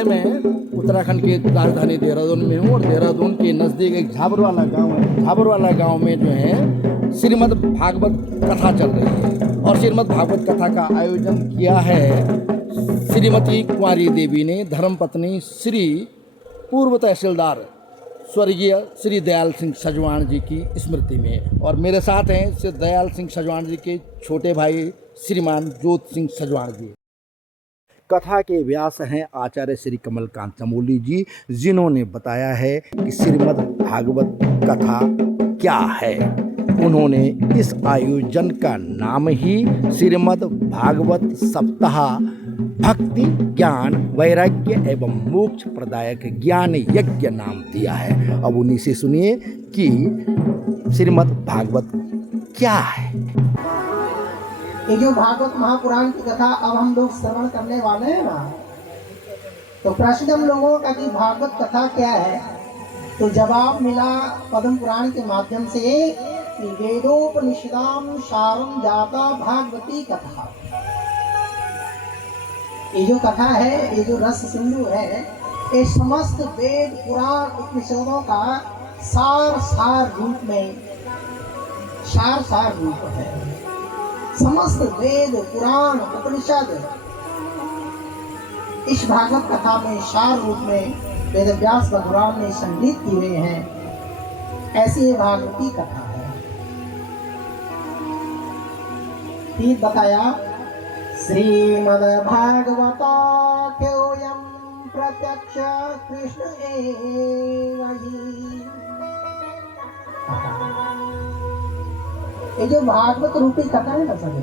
समय में उत्तराखंड की राजधानी देहरादून में हूँ और देहरादून के नज़दीक एक झाबरवाला गांव है। झाबरवाला गांव में जो है श्रीमद् भागवत कथा चल रही है और श्रीमद् भागवत कथा का आयोजन किया है श्रीमती कुंवारी देवी ने, धर्मपत्नी श्री पूर्व तहसीलदार स्वर्गीय श्री दयाल सिंह सजवाण जी की स्मृति में। और मेरे साथ हैं श्री दयाल सिंह सजवाण जी के छोटे भाई श्रीमान जोत सिंह सजवाण जी। कथा के व्यास हैं आचार्य श्री कमलकांत चमोली जी, जिन्होंने बताया है कि श्रीमद् भागवत कथा क्या है। उन्होंने इस आयोजन का नाम ही श्रीमद् भागवत सप्ताह भक्ति ज्ञान वैराग्य एवं मोक्ष प्रदायक ज्ञान यज्ञ नाम दिया है। अब उन्हीं से सुनिए कि श्रीमद् भागवत क्या है। ये जो भागवत महापुराण की कथा अब हम लोग श्रवण करने वाले हैं ना, तो प्रश्न हम लोगों का कि भागवत कथा क्या है, तो जवाब मिला पद्म पुराण के माध्यम से कि वेदोपनिषदाम सारम जाता भागवती कथा। ये जो कथा है, ये जो रस सिंधु है, ये समस्त वेद पुराण उपनिषदों का सार रूप में सार रूप है। समस्त वेद पुराण उपनिषद इस भागवत कथा में सार रूप में वेदव्यास भगवान ने संकलित किए हुए हैं। ऐसी ये भागवती कथा है। फिर बताया श्रीमद् भागवता ख्योयं प्रत्यक्ष कृष्ण एव हि। ये जो भागवत रूपी कथा है ना सभी,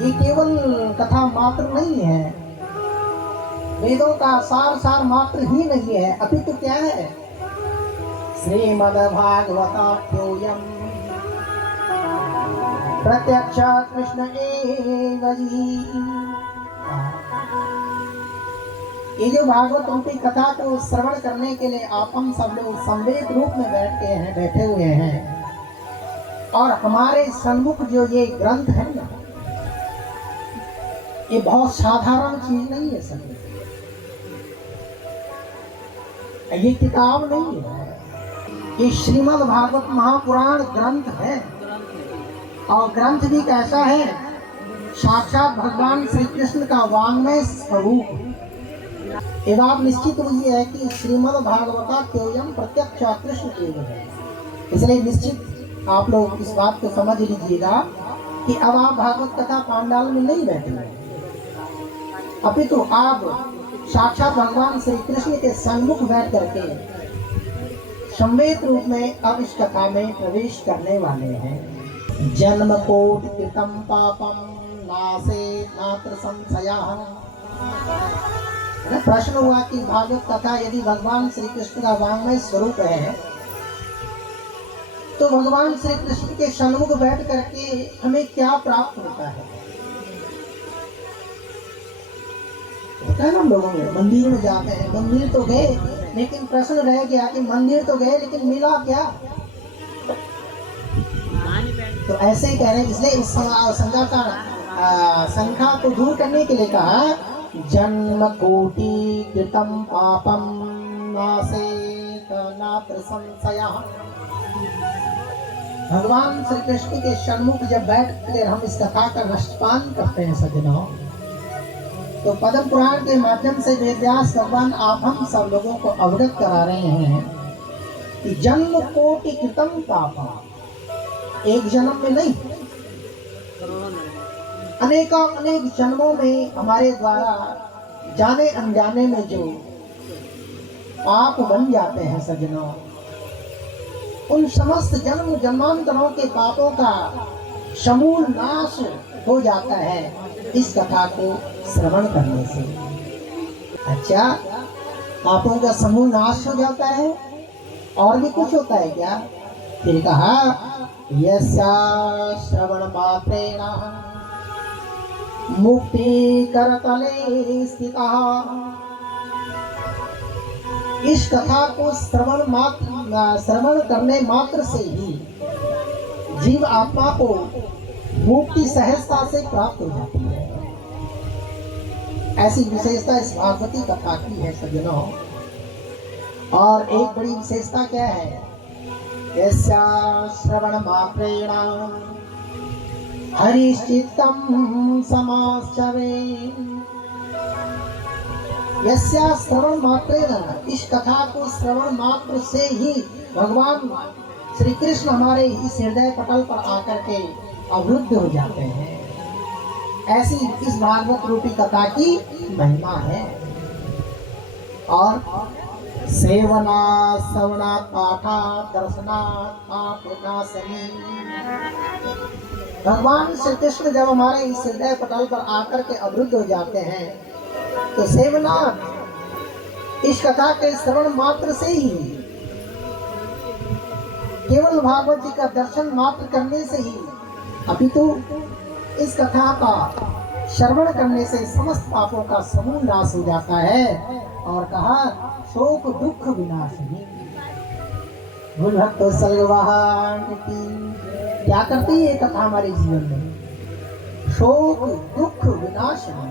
ये केवल कथा मात्र नहीं है, वेदों का सार मात्र ही नहीं है, अभी तो क्या है श्रीमद् भागवता ख्योयं प्रत्यक्ष कृष्ण एव हि। ये जो भागवत रूपी कथा को श्रवण करने के लिए आप हम सब लोग संवेद रूप में बैठे हुए हैं और हमारे सन्मुख जो ये ग्रंथ है ना, ये बहुत साधारण चीज नहीं है सर। ये किताब नहीं है, ये श्रीमद् भागवत महापुराण ग्रंथ है। और ग्रंथ भी कैसा है, साक्षात भगवान श्री कृष्ण का वाङ्मय स्वरूप। ये बात निश्चित हुई है कि श्रीमद् भागवता ख्योयं प्रत्यक्ष कृष्ण एव है। इसलिए निश्चित आप लोग इस बात को समझ लीजिएगा कि अब आप भागवत कथा पांडाल में नहीं बैठेंगे, अभी तो आप साक्षात भगवान श्री कृष्ण के सन्मुख बैठ करके संवेद रूप में अब इस कथा में प्रवेश करने वाले हैं। जन्म कोटि कृतं पापम नासे नात्र संशयः। प्रश्न हुआ कि भागवत कथा यदि भगवान श्री कृष्ण का वाङ्मय स्वरूप है, तो भगवान श्री कृष्ण के सन्मुख बैठ करके हमें क्या प्राप्त होता है। होता है ना, लोगों में मंदिर में जाते हैं, मंदिर तो गए लेकिन प्रश्न रह गया कि मंदिर तो गए लेकिन मिला क्या। तो ऐसे ही कह रहे हैं, इसलिए इस संज्ञा का संख्या को दूर करने के लिए कहा जन्म कोटि कृतं पापम नासेत नात्र संशयः। भगवान श्री कृष्ण के सन्मुख जब बैठ कर हम इस कथा का रसपान करते हैं सज्जनों, तो पद्म पुराण के माध्यम से वेदव्यास भगवान आप हम सब लोगों को अवगत करा रहे हैं कि जन्म कोटि कृतं पापम, एक जन्म में नहीं, अनेक जन्मों में हमारे द्वारा जाने अनजाने में जो पाप बन जाते हैं सज्जनों, उन समस्त जन्म जन्मांतरों के पापों का समूल नाश हो जाता है इस कथा को श्रवण करने से। अच्छा, पापों का समूल नाश हो जाता है, और भी कुछ होता है क्या? फिर कहा यस्या श्रवण मात्रेण मुक्ति करतले स्थितः। इस कथा को श्रवण करने मात्र से ही जीव आत्मा को मुक्ति सहजता से प्राप्त हो जाती है। ऐसी विशेषता इस भागवती कथा की है सज्जनों। और एक बड़ी विशेषता क्या है, यस्या श्रवण मात्रेण हरिश्चित्तम समाश्चरे। यस्या श्रवण मात्रेण, इस कथा को श्रवण मात्र से ही भगवान श्री कृष्ण हमारे इस हृदय पटल पर आकर के अवरुद्ध हो जाते हैं। ऐसी इस भागवत रूपी कथा की महिमा है। और सेवना श्रवणा पाठा दर्शना पापनाशनी, भगवान श्री कृष्ण जब हमारे इस हृदय पटल पर आकर के अवरुद्ध हो जाते हैं तो सेवना, इस कथा के श्रवण मात्र से ही, केवल भागवत जी का दर्शन मात्र करने से ही, अपितु इस कथा का श्रवण करने से समस्त पापों का समूल नाश हो जाता है। और कहा शोक दुख विनाशनी, भूल भक्त सलवाहन की क्या करती है कथा हमारे जीवन में, शोक दुख विनाशनी,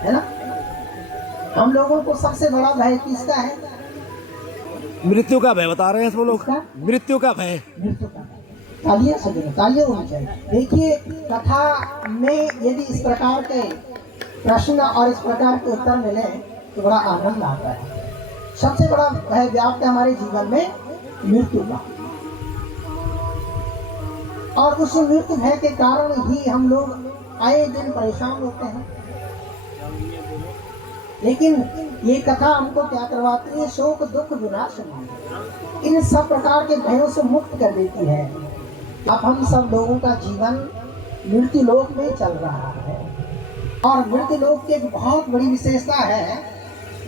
है ना। हम लोगों को सबसे बड़ा भय किसका है? मृत्यु का भय बता रहे हैं सब लोग, मृत्यु का भय, मृत्यु का भय। तालियां सभी, तालियां होनी चाहिए। देखिए कथा में यदि इस प्रकार के प्रश्न और इस प्रकार के उत्तर मिले तो बड़ा आनंद आता है। सबसे बड़ा भय व्याप्त है हमारे जीवन में मृत्यु का, और उस मृत्यु भय के कारण ही हम लोग आए दिन परेशान होते हैं। लेकिन ये कथा हमको क्या करवाती है, शोक दुख विनाशनी, इन सब प्रकार के भयों से मुक्त कर देती है। अब हम सब लोगों का जीवन मृत्यु लोक में चल रहा है, और मृत्यु लोक की एक बहुत बड़ी विशेषता है,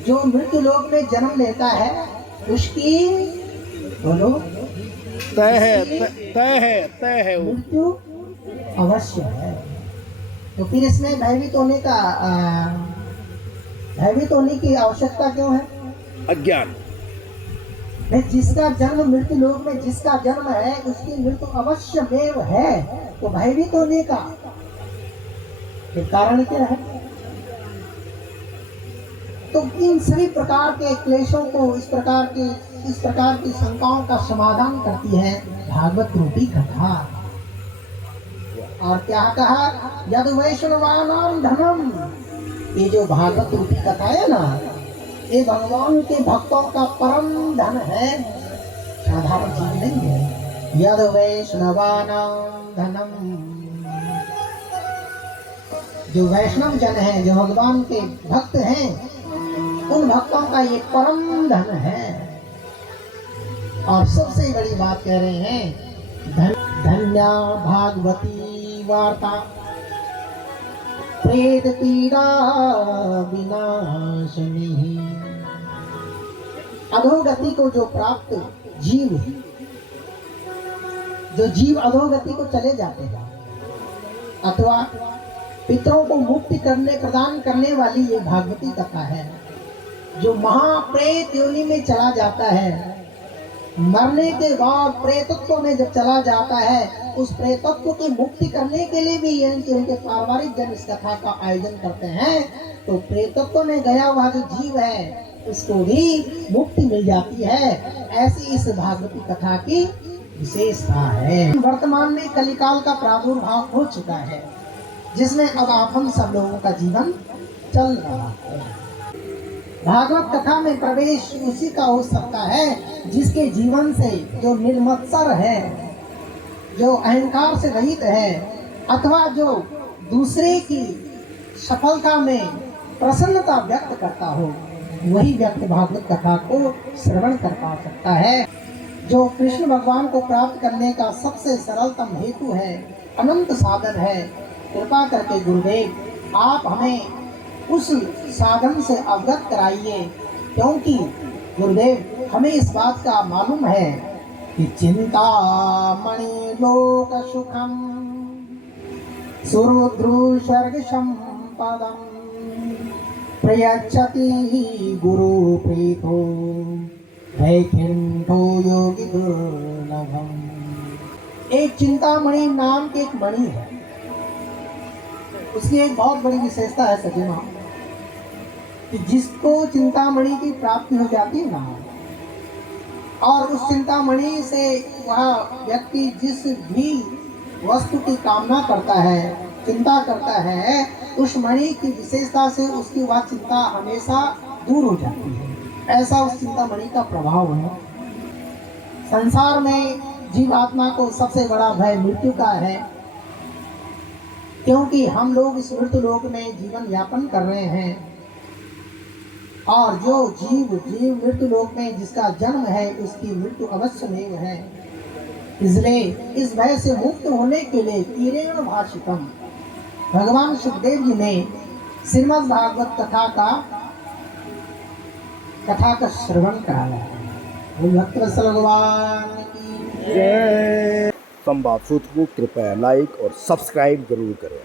जो मृत्यु लोक में जन्म लेता है उसकी, बोलो, तय है मृत्यु अवश्य है। तो फिर इसमें भयभीत होने की आवश्यकता क्यों है? अज्ञान। जिसका जन्म मृत्यु लोक में जिसका जन्म है उसकी मृत्यु अवश्य में है, तो भयभीत होने का कारण क्या है? तो इन सभी प्रकार के क्लेशों को, इस प्रकार की शंकाओं का समाधान करती है भागवत रूपी कथा। और क्या कहा, यद वैष्णवानां धनम, ये जो भागवत रूपी कथा है ना, ये भगवान के भक्तों का परम धन है, साधारण चीज नहीं है। यद वैष्णवानां धनम, जो वैष्णव जन है, जो भगवान के भक्त हैं, उन भक्तों का ये परम धन है। और सबसे बड़ी बात कह रहे हैं, धन्या भागवती वार्ता प्रेत पीड़ा विनाशिनी। अधोगति को जो प्राप्त जीव, जो जीव अधोगति को चले जाते हैं, अथवा पितरों को मुक्ति प्रदान करने वाली ये भागवती कथा है। जो महाप्रेत योनि में चला जाता है, मरने के बाद प्रेतत्व में जब चला जाता है, उस प्रेतत्व की मुक्ति करने के लिए भी उनके पारिवारिक जन इस कथा का आयोजन करते हैं। तो प्रेतत्व में गया हुआ जो जीव है उसको भी मुक्ति मिल जाती है। ऐसी इस भागवती कथा की विशेषता है। वर्तमान में कलिकाल का प्रादुर्भाव हो चुका है, जिसमें अब आप हम सब लोगों का जीवन चल रहा है। भागवत कथा में प्रवेश उसी का हो सकता है जिसके जीवन से जो निर्मत्सर है, जो अहंकार से रहित है, अथवा जो दूसरे की सफलता में प्रसन्नता व्यक्त करता हो, वही व्यक्ति भागवत कथा को श्रवण कर पा सकता है। जो कृष्ण भगवान को प्राप्त करने का सबसे सरलतम हेतु है, अनंत साधन है। कृपा करके गुरुदेव आप हमें उस साधन से अवगत कराइए, क्योंकि गुरुदेव हमें इस बात का मालूम है कि चिंतामणि लोक सुखम सुरुद्रु स्वर्ग संपदम प्रयच्छति गुरु प्रीतो वैकुंठो योगी दुर्लभम। एक चिंतामणि नाम की एक मणि है, उसकी एक बहुत बड़ी विशेषता है सज्जनों कि जिसको चिंतामणि की प्राप्ति हो जाती है ना, और उस चिंतामणि से वह व्यक्ति जिस भी वस्तु की कामना करता है, चिंता करता है, उस मणि की विशेषता से उसकी वह चिंता हमेशा दूर हो जाती है। ऐसा उस चिंतामणि का प्रभाव है। संसार में जीवात्मा को सबसे बड़ा भय मृत्यु का है, क्योंकि हम लोग इस मृत्यु लोक में जीवन यापन कर रहे हैं, और जो जीव मृत्यु लोक में जिसका जन्म है उसकी मृत्यु अवश्य नहीं है। इसलिए इस भय से मुक्त होने के लिए तीरेण भाषितम भगवान सुखदेव जी ने श्रीमद् भागवत कथा का श्रवण कराया है। भक्तवत्सल भगवान की संवाद सूत्र को कृपया लाइक और सब्सक्राइब जरूर करें।